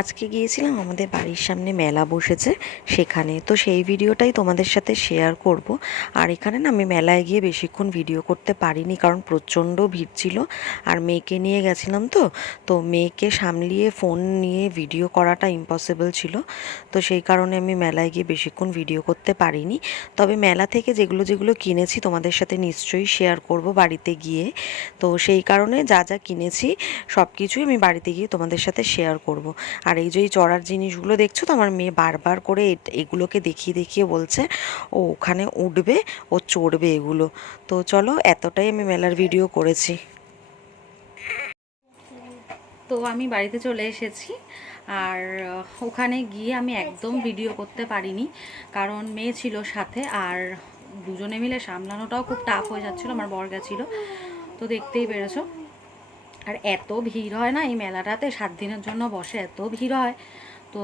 আজকে গিয়েছিলাম আমাদের বাড়ির সামনে মেলা বসেছে সেখানে, তো সেই ভিডিওটাই তোমাদের সাথে শেয়ার করব। আর এখানে না আমি মেলায় গিয়ে বেশিক্ষণ ভিডিও করতে পারিনি, কারণ প্রচণ্ড ভিড় ছিল। আর মেয়েকে নিয়ে গেছিলাম, তো মেয়েকে সামলিয়ে ফোন নিয়ে ভিডিও করাটা ইম্পসিবল ছিল। তো সেই কারণে আমি মেলায় গিয়ে বেশিক্ষণ ভিডিও করতে পারিনি। তবে মেলা থেকে যেগুলো যেগুলো কিনেছি তোমাদের সাথে নিশ্চয়ই শেয়ার করব বাড়িতে গিয়ে। তো সেই কারণে যা যা কিনেছি সব কিছুই আমি বাড়িতে গিয়ে তোমাদের সাথে শেয়ার করব। আর এই যে এই চড়ার জিনিসগুলো দেখছো তো, আমার মেয়ে বারবার করে এগুলোকে দেখিয়ে দেখিয়ে বলছে ও ওখানে উঠবে, ও চড়বে এগুলো। তো চলো, এতটাই আমি মেলার ভিডিও করেছি। তো আমি বাড়িতে চলে এসেছি। আর ওখানে গিয়ে আমি একদম ভিডিও করতে পারিনি, কারণ মেয়ে ছিল সাথে। আর দুজনে মিলে সামলানোটাও খুব টাফ হয়ে যাচ্ছিলো, আমার বর গেছিলো। তো দেখতেই পেরেছো। আর এত ভিড় হয় না এই মেলাটাতে, 7 দিনের জন্য বসে, এত ভিড় হয়। তো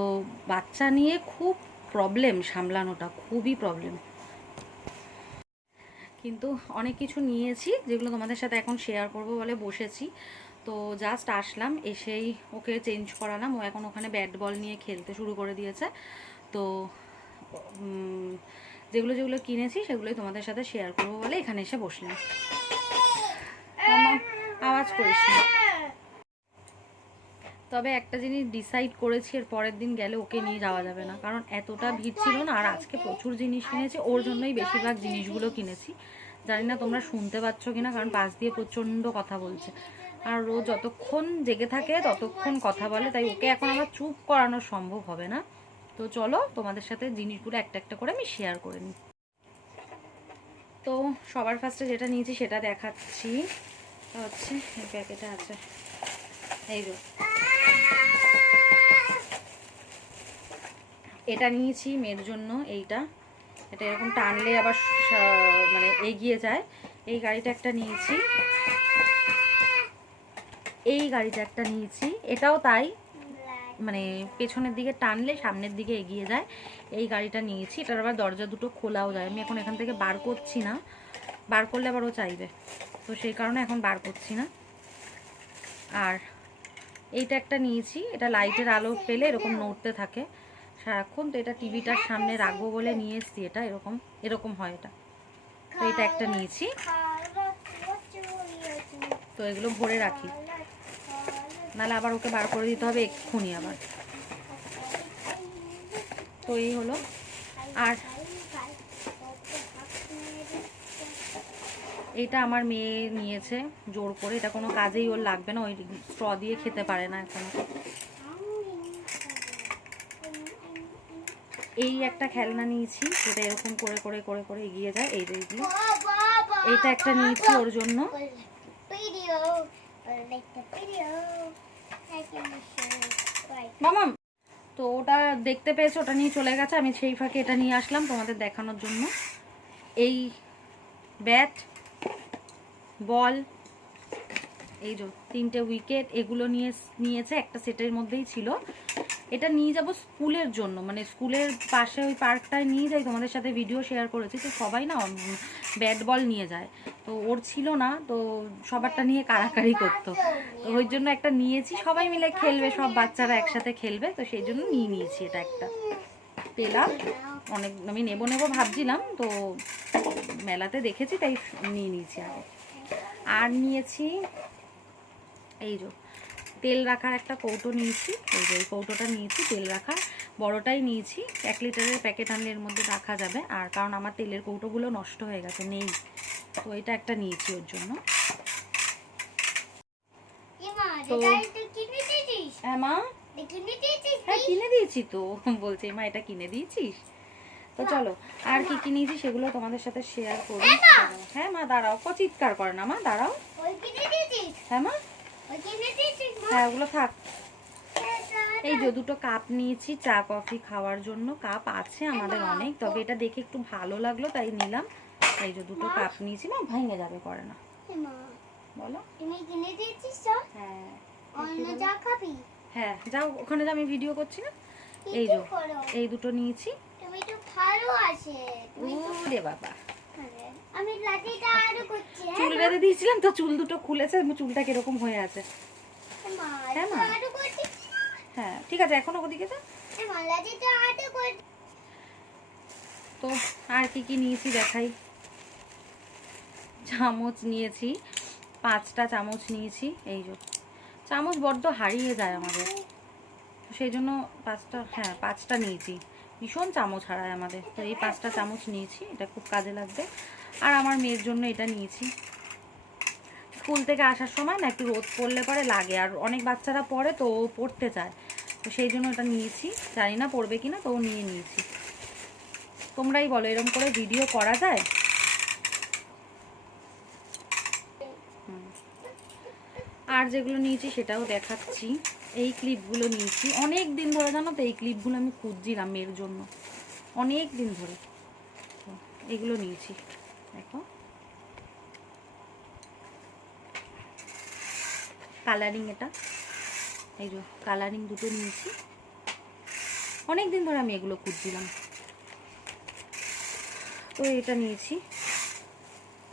বাচ্চা নিয়ে খুব প্রবলেম সামলানোটা, খুবই প্রবলেম। কিন্তু অনেক কিছু নিয়েছি যেগুলো তোমাদের সাথে এখন শেয়ার করব বলে বসেছি। তো জাস্ট আসলাম, এসেই ওকে চেঞ্জ করালাম। ও এখন ওখানে ব্যাট বল নিয়ে খেলতে শুরু করে দিয়েছে। তো যেগুলো যেগুলো কিনেছি সেগুলোই তোমাদের সাথে শেয়ার করবো বলে এখানে এসে বসলাম। আওয়াজ করিস না। তবে একটা জিনিস ডিসাইড করেছি, এর পরের দিন গেলে ওকে নিয়ে যাওয়া যাবে না, কারণ এতটা ভিড় ছিল না। আর আজকে প্রচুর জিনিস কিনেছি, ওর জন্যই বেশিরভাগ জিনিসগুলো কিনেছি। জানি না তোমরা শুনতে পাচ্ছ কিনা, কারণ পাশ দিয়ে প্রচণ্ড কথা বলছে। আর ও যতক্ষণ জেগে থাকে ততক্ষণ কথা বলে, তাই ওকে এখন আমার চুপ করানো সম্ভব হবে না। তো চলো তোমাদের সাথে জিনিসগুলো একটা একটা করে আমি শেয়ার করে নিই। তো সবার ফার্স্টে যেটা নিয়েছি সেটা দেখাচ্ছি। হচ্ছে এই প্যাকেটে আছে, এই যে এটা নিয়েছি মেয়ের জন্য। এটা এরকম টানলে আবার মানে এগিয়ে যায়। এই গাড়িটা একটা নিয়েছি, এটাও তাই, মানে পেছনের দিকে টানলে সামনের দিকে এগিয়ে যায়। এই গাড়িটা নিয়েছি, এটার আবার দরজা দুটো খোলাও যায়। আমি এখন এখান থেকে বার করছি না, বার করলে আবার ও চাইবে, তো সেই কারণে এখন বার করছি না। আর এইটা একটা নিয়েছি, এটা লাইটের আলো পেলে এরকম নড়তে থাকে সারাক্ষণ। তো এটা টিভিটার সামনে রাখবো বলে নিয়ে এসছি। এটা এরকম এরকম হয় এটা। তো এটা একটা নিয়েছি, তো এগুলো ভরে রাখি, নাহলে আবার ওকে বার করে দিতে হবে এক্ষুনি আবার। তো এই হলো। আর এটা আমার মেয়ে নিয়েছে জোর করে, এটা কোনো কাজেই ওর লাগবে না, ওই স্ট্র দিয়ে খেতে পারে না এখন। এই একটা খেলনা নিয়েছি, যেটা এরকম করে করে করে করে এগিয়ে যায়। এই এইগুলো, এইটা একটা নিয়েছি ওর জন্য। মামাম, তো ওটা দেখতে পেয়েছে, ওটা নিয়ে চলে গেছে। আমি সেই ফাঁকে এটা নিয়ে আসলাম তোমাদের দেখানোর জন্য। এই ব্যাট বল, এই যে 3টে উইকেট, এগুলো নিয়েছে, একটা সেটের মধ্যেই ছিল। এটা নিয়ে যাব স্কুলের জন্য, মানে স্কুলের পাশে ওই পার্কটায় নিয়ে যাই, তোমাদের সাথে ভিডিও শেয়ার করেছি। তো সবাই না ব্যাট বল নিয়ে যায়, তো ওর ছিল না, তো সবারটা নিয়ে কাড়াকাড়ি করতো। তো ওই জন্য একটা নিয়েছি, সবাই মিলে খেলবে, সব বাচ্চারা একসাথে খেলবে, তো সেই জন্য নিয়েছি। এটা একটা পেলাম, অনেক আমি নেবো ভাবছিলাম, তো মেলাতে দেখেছি তাই নিয়ে নিয়েছি আগে। আর নিয়েছি এই যে তেল রাখার একটা কৌটো নিয়েছি, এই যে এই কৌটোটা নিয়েছি তেল রাখার, বড়টাই নিয়েছি। 1 লিটারের প্যাকেট আনলে এর মধ্যে রাখা যাবে। আর কারণ আমার তেলের কৌটোগুলো নষ্ট হয়ে গেছে, নেই, তো এটা একটা নিয়েছি ওর জন্য। তো হ্যাঁ মা, হ্যাঁ কিনে দিয়েছি তো, বলছে মা এটা কিনে দিয়েছিস। তো চলো আর কি কি নিয়েছি সেগুলো তোমাদের সাথে শেয়ার করি। হ্যাঁ মা দাঁড়াও, চিৎকার করে না মা, দাঁড়াও। হ্যাঁ মা, হ্যাঁ ওগুলো থাক। এই যে 2টো কাপ নিয়েছি চা কফি খাওয়ার জন্য। কাপ আছে আমাদের অনেক, তবে এটা দেখে একটু ভালো লাগলো তাই নিলাম। এই যে 2টো কাপ নিয়েছি। না ভেঙে যাবে, করে না, বলো তুমি কিনে দিয়েছিস? হ্যাঁ অন্য চা খাবি? হ্যাঁ যাও ওখানে, যা, আমি ভিডিও করছি না। এই যে এই 2টো নিয়েছি। তুমি তো ভালো আছে, ওরে বাবা, আমি লাঠিটা আরো করছি। চুল বেঁধে দিয়েছিলাম তো চুল 2টো খুলেছে, চুলটা কিরকম হয়ে আছে। হ্যাঁ মা, হ্যাঁ ঠিক আছে, এখনো ওদিকে যা। তো আর কি কি নিয়েছি দেখাই। চামচ নিয়েছি, 5টা চামচ নিয়েছি। এই যে চামচ বড্ড হারিয়ে যায় আমাদের, তো সেই জন্য 5টা নিয়েছি। ভীষণ চামচ হারায় আমাদের, তো এই 5টা চামচ নিয়েছি, এটা খুব কাজে লাগবে। আর আমার মেয়ের জন্য এটা নিয়েছি। স্কুল থেকে আসার সময় না একটু রোদ পড়লে পরে লাগে, আর অনেক বাচ্চারা পড়ে তো ও পড়তে চায়, তো সেই জন্য এটা নিয়েছি। জানি না পড়বে কিনা, তো নিয়ে নিয়েছি। তোমরাই বলো এরকম করে ভিডিও করা যায়? আর যেগুলো নিয়েছি সেটাও দেখাচ্ছি। এই ক্লিপগুলো নিয়েছি অনেক দিন ধরে, জানো তো এই ক্লিপগুলো আমি খুঁজছিলাম মেয়ের জন্য অনেক দিন ধরে। এগুলো নিয়েছি, দেখো কালারিং, এটা এই যে কালারিং দুটো নিয়েছি, অনেক দিন ধরে আমি এগুলো খুঁজছিলাম, তো এটা নিয়েছি।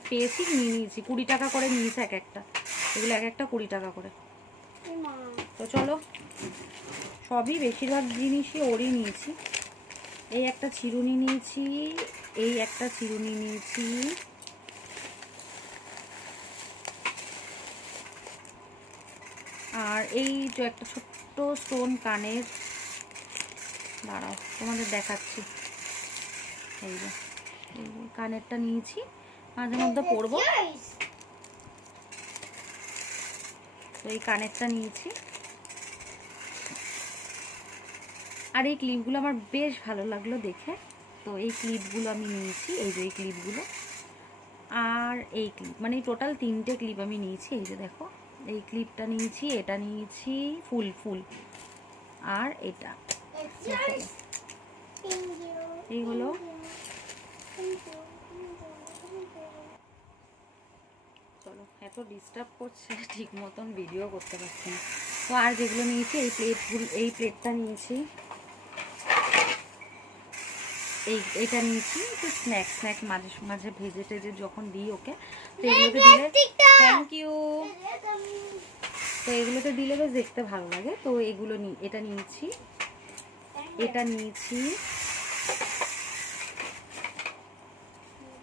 পেয়েছি, নিয়ে নিয়েছি। 20 টাকা করে নিয়েছে এক একটা, এগুলো এক একটা 20 টাকা করে। তো চলো, সবই বেশিরভাগ জিনিসই ওরই নিয়েছি। এই একটা চিরুনি নিয়েছি, এই একটা চিরুনি নিয়েছি, আর এই যে একটা ছোট্ট স্টোন কানের, দাঁড়াও তোমাদের দেখাচ্ছি। এই যে কানেরটা নিয়েছি, মাঝে মধ্যে পরবো, তো এই কানেরটা নিয়েছি। আর এই ক্লিপগুলো আমার বেশ ভালো লাগলো দেখে, তো এই ক্লিপগুলো আমি নিয়েছি। এই যে এই ক্লিপগুলো আর এই ক্লিপ, মানে টোটাল 3টে ক্লিপ আমি নিয়েছি। এই যে দেখো এই ক্লিপটা নিয়েছি, এটা নিয়েছি ফুল ফুল, আর এটা এই হলো। চলো, এত ডিস্টার্ব করছে, ঠিক মতন ভিডিও করতে পারছি না। তো আর যেগুলো নিয়েছি, এই প্লেটটা নিয়েছি, এইটা নিয়েছি। তো স্ন্যাক মাঝে মাঝে ভেজে টেজে যখন দিই ওকে, তো এগুলোতে দিলে, থ্যাংক ইউ, তো এগুলোতে দিলে বেশ দেখতে ভালো লাগে। তো এগুলো এটা নিয়েছি, এটা নিয়েছি,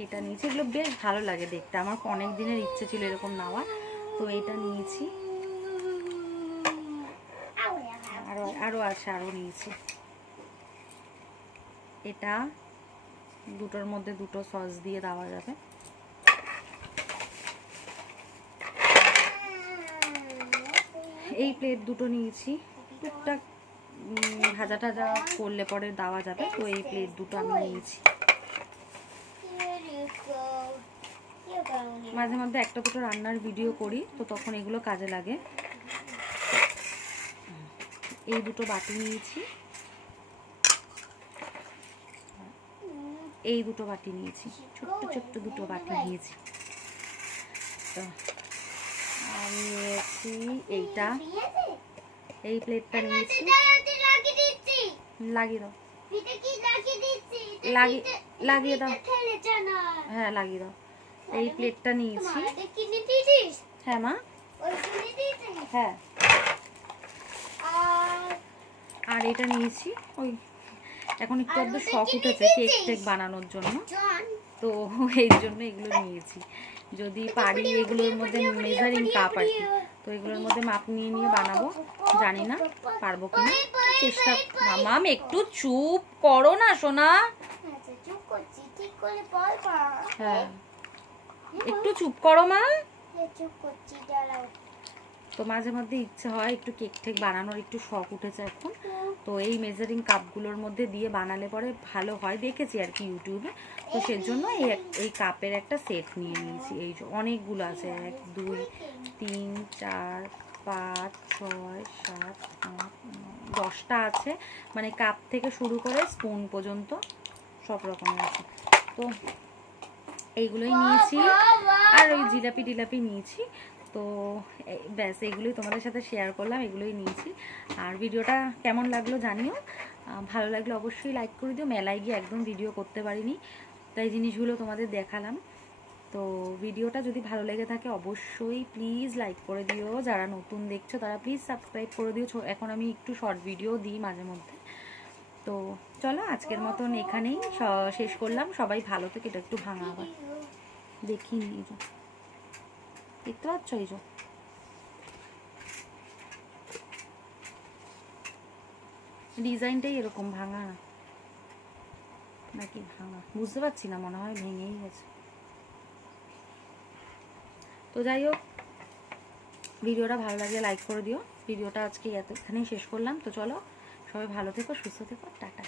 এটা নিয়েছি। এগুলো বেশ ভালো লাগে দেখতে, আমার অনেক দিনের ইচ্ছে ছিল এরকম নেওয়া, তো এটা নিয়েছি। আরো আছে, আরো নিয়েছি। এটা দুটোর মধ্যে দুটো সস দিয়ে দেওয়া যাবে। এই প্লেট দুটো নিয়েছি, টুকটাক ভাজা টাজা করলে পরে দেওয়া যাবে, তো এই প্লেট দুটো আমি নিয়েছি। মাঝে মধ্যে একটা দুটো রান্নার ভিডিও করি, তো তখন এগুলো কাজে লাগে। এই দুটো বাটি নিয়েছি, এই দুটো বাটি নিয়েছি, ছোট্ট ছোট্ট দুটো বাটি নিয়েছি। তো আর নিয়েছি এইটা, এই প্লেটটা নিয়েছি। লাগিয়ে দাও, লাগিয়ে দাও, হ্যাঁ লাগিয়ে দাও। এই প্লেটটা নিয়েছি, হ্যাঁ মা, হ্যাঁ। আর এটা নিয়েছি, ওই এখন একটু আধটু শখ উঠেছে কেক টেক বানানোর জন্য, তো এই জন্য এগুলো নিয়েছি। যদি পারি এগুলোর মধ্যে মেজারিং কাপ আর কি, তো এগুলোর মধ্যে মাপ নিয়ে নিয়ে বানাবো, জানি না পারবো কিনা, চেষ্টা। মামাম একটু চুপ করো না সোনা, হ্যাঁ একটু চুপ করো মা। তো মাঝে মধ্যে ইচ্ছে হয় একটু কেক টেক বানানোর, একটু শখ উঠেছে এখন, তো এই মেজারিং কাপগুলোর মধ্যে দিয়ে বানালে পরে ভালো হয় দেখেছি আর কি ইউটিউবে, তো সেজন্য এই কাপের একটা সেট নিয়ে নিয়েছি। এই যে অনেকগুলো আছে, 1 2 3 4 5 6 7 8 10টা আছে, মানে কাপ থেকে শুরু করে স্পুন পর্যন্ত সব রকমের আছে। তো এইগুলোই নিয়েছি, আর ওই জিলাপি টিলাপি নিয়েছি। তো ব্যাস এগুলোই তোমাদের সাথে শেয়ার করলাম, এগুলোই নিয়েছি। আর ভিডিওটা কেমন লাগলো জানিও, ভালো লাগলে অবশ্যই লাইক করে দিও। মেলায় গিয়ে একদম ভিডিও করতে পারিনি, তাই জিনিসগুলো তোমাদের দেখালাম। তো তো ভিডিওটা যদি ভালো লেগে থাকে অবশ্যই প্লিজ লাইক করে দিও, যারা নতুন দেখছো তারা প্লিজ সাবস্ক্রাইব করে দিও। এখন আমি একটু শর্ট ভিডিও দিই মাঝে মধ্যে। তো চলো আজকের মতন এখানেই শেষ করলাম। সবাই ভালো থেকে, এটা একটু ভাঙা আবার দেখিনি, এই যে দেখতে পাচ্ছ, এই যে ডিজাইনটাই এরকম, ভাঙা নাকি ভাঙা বুঝতে পারছি না, মনে হয় ভেঙেই গেছে। তো যাই হোক, ভিডিওটা ভালো লাগলে লাইক করে দিও। ভিডিওটা আজকে এখানেই শেষ করলাম। তো চলো সবাই ভালো থেকো, সুস্থ থেকো, টাটা।